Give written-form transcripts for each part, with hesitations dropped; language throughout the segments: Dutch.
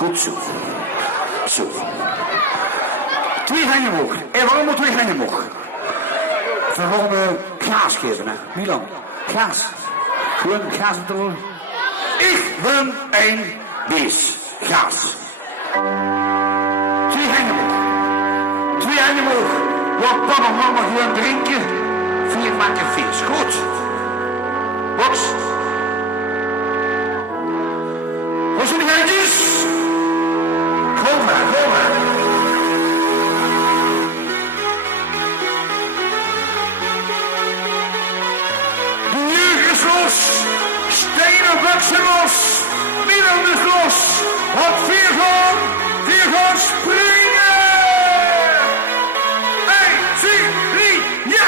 Goed zo. Zo. 2 handen omhoog. En waarom moet 2 handen omhoog? Waarom Klaas geven, hè? Milan. Klaas. Gewoon Klaas op de rol. Ik ben een beest. Klaas. 2 handen omhoog. 2 handen omhoog. Wat papa en mama gewoon drinken. 4 maken vis. Goed. Box. Wat zijn die handjes? Kom maar, kom maar. De jeugd is los. Stenen wachsen los. Milan is los. Wat 4 gaan springen. 1, 2, 3, ja.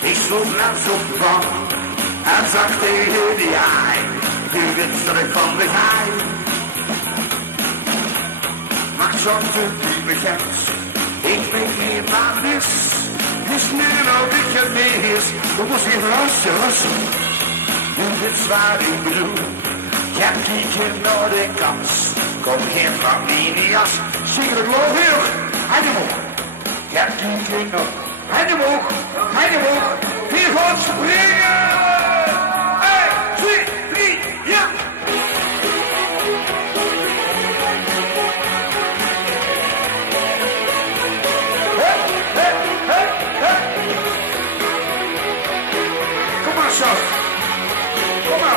Ik stond langs op de bank en zag tegen die haai, die witsterig van de haai. Maar zorgde die bekend, ik weet niet waar het is nu nou dit het mee is, we moesten even rusten. Nu dit is waar ik bedoel, ik heb kieken naar de kans, kom geen familias, zeker geloof heel, hij de moe. Ik heb kieken naar, hij de moe. 4 gaan springen! 1, 2, 3, ja! Kom maar, Sas. Kom maar.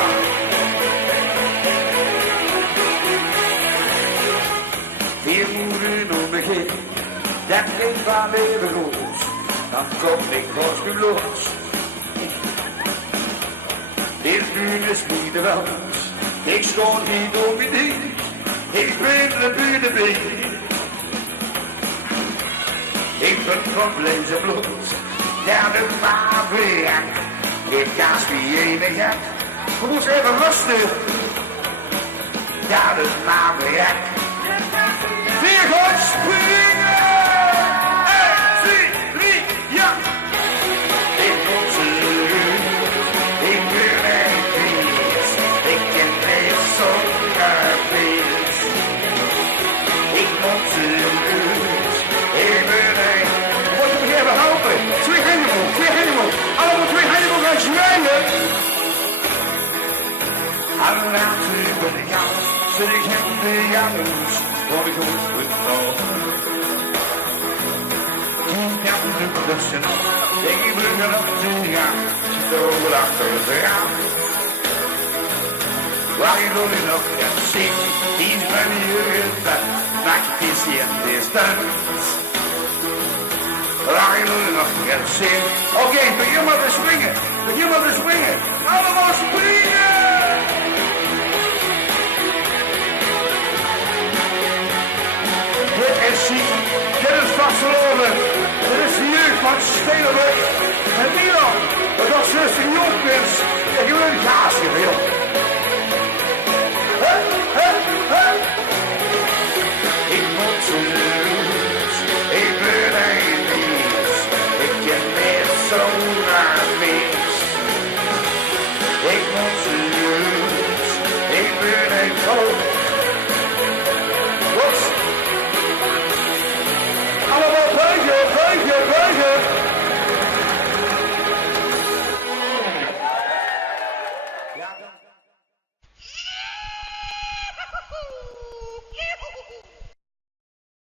Vier moeren om de geest, dat is waar leven goed. Dan kom ik los nu los. Dit buurt is niet de wens. Ik stond niet op mijn ding. Ik ben de buurt bij. Ik ben van vlees en bloed. Ja, de maanwerk. Ik kaas wie enig heb. We moeten even rusten. Ja, de maanwerk. 4 gaan springen. Around to the house, sitting in the house, for the good with all. Keep down the production, they bring it up to the house, she throw it after the house. While you're rolling up and see, he's running your back, like you can see at distance. While you're rolling up and see, okay, begin with the swinging, allemaal springen! Dit is ziek, dit is vastgelopen, dit is de jeugd van Stedenweg. En Milan, dat was zus de jongpins, ik wil een gaasje veel. Ik moet terug, ik ben een mens, ik ken meer zo naar mis. Ik moet terug, ik ben een groot.